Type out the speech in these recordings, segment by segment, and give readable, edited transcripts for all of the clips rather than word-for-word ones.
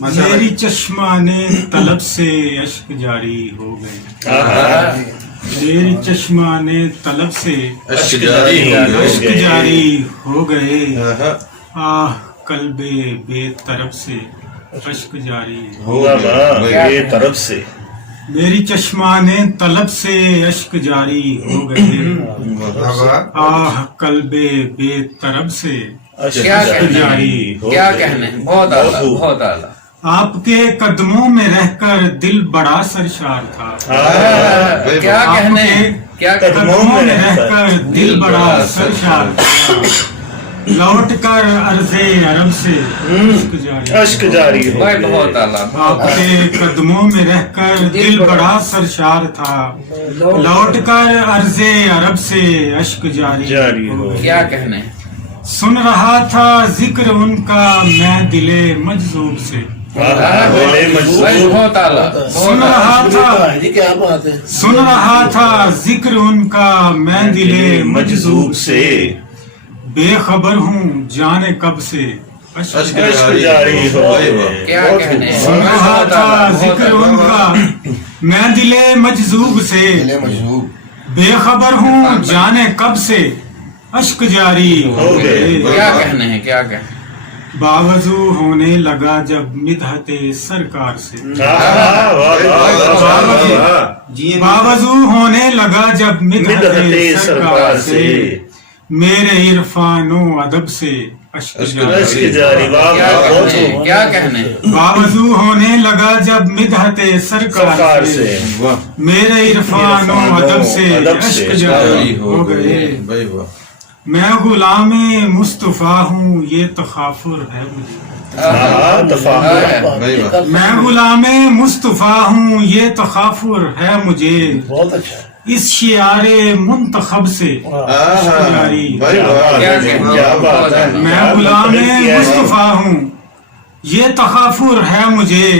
میری چشمانے طلب سے اشک جاری ہو گئے، میری چشمانے طلب سے اشک جاری ہو گئے، آہ قلب بے طرف سے اشک جاری ہو بے طرف سے میری چشمانے طلب سے اشک جاری ہو گئے، آہ قلب بے طرف سے کیا اشک جاری ہو کیا کہنے ہیں، بہت اعلیٰ بہت اعلیٰ. آپ کے قدموں میں رہ کر دل بڑا سرشار تھا، کیا آپ کہنے کے ہیں، کیا قدموں میں رہ کر دل بڑا سرشار تھا، لوٹ کر عرض عرب سے اشک جاری ہو بھائی بہت اعلیٰ. آپ کے قدموں میں رہ کر دل بڑا سرشار تھا، لوٹ کر عرض عرب سے اشک جاری ہو کیا کہنے ہیں، سن رہا تھا ذکر ان کا میں دل مجذوب سے، بھائی بہت اعلیٰ. سن رہا تھا ذکر ان کا میں دل مجذوب سے، بے خبر ہوں جانے کب سے اشک جاری ہو کیا کہنے ہیں، سن رہا تھا ذکر ان کا میں دل مجذوب سے، بے خبر ہوں جانے کب سے اشک جاری ہو گئے، کیا کہنے ہیں، کیا کہنے باوضو ہونے لگا جب مدحت سرکار سے، باوضو ہونے لگا جب مدحت سرکار سے، میرے عرفان و ادب سے اشک جاری، کیا کہنے ہیں، باوضو ہونے لگا جب مدحت سرکار سے، میرے عرفان و ادب سے اشک جاری ہو گئے، میں غلام مصطفیٰ ہوں یہ تخافر ہے مجھے، میں غلام مصطفیٰ ہوں یہ تخافر ہے مجھے، اس شعار منتخب سے اشک جاری، میں غلام مصطفیٰ ہوں یہ تخافر ہے مجھے،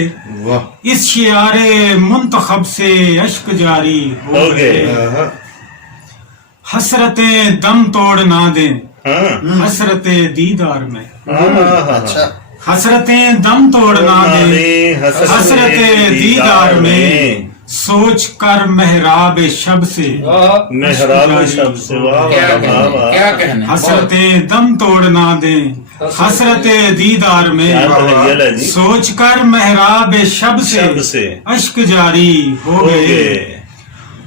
اس شعار منتخب سے اشک جاری ہو گئے، حسرتیں دم توڑ نہ دیں حسرت دیدار میں، حسرتیں دم توڑ نہ دیں حسرت دیدار میں، سوچ کر محراب شب سے کیا کہنے ہیں، حسرتیں دم توڑ نہ دیں حسرت دیدار میں، سوچ کر محراب شب سے اشک جاری ہو گئے،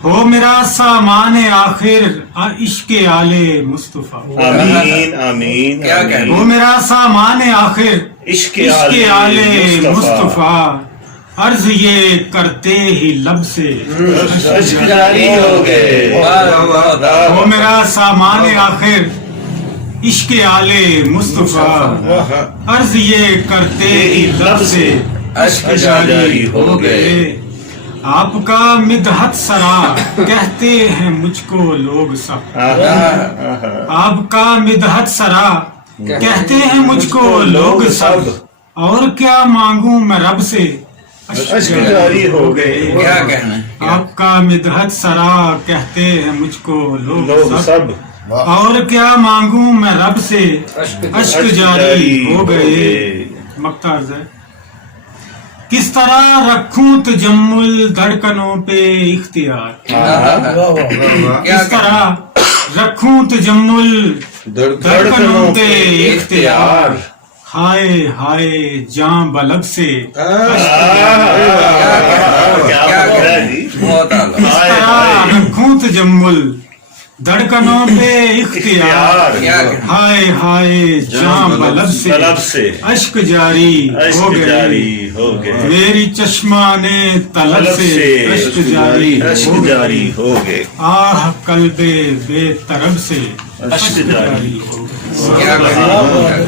ہو میرا سامان آخر عشق آل مصطفیٰ، آمین آمین، ہو میرا سامان آخر عشق آل مصطفیٰ، عرض یہ کرتے ہی لب سے اشک جاری ہو گئے، ہو میرا سامان آخر عشق آل مصطفیٰ، عرض یہ کرتے ہی لب سے اشک جاری ہو گئے، آپ کا مدحت سرا کہتے ہیں مجھ کو لوگ سب، آپ کا مدحت سرا کہتے ہیں مجھ کو لوگ سب، اور کیا مانگوں میں رب سے اشک جاری ہو گئے، کیا کہنے ہیں، آپ کا مدحت سرا کہتے ہیں مجھ کو لوگ سب، اور کیا مانگوں میں رب سے اشک جاری ہو گئے، مقطع عرض ہے، کس طرح رکھوں تجمل دھڑکنوں پہ اختیار، کس طرح رکھوں تجمل دھڑکنوں پہ اختیار، ہائے ہائے جاں بلب سے بہت اعلیٰ. کس طرح رکھوں تجمل دھڑکنوں پہ اختیار، ہائے ہائے جاں بلب سے اشک جاری ہو گئے، میری چشمانے طلب سے اشک جاری ہو گئے، آہ قلب بے طرب سے اشک جاری ہو گئے. کیا کہنے ہیں.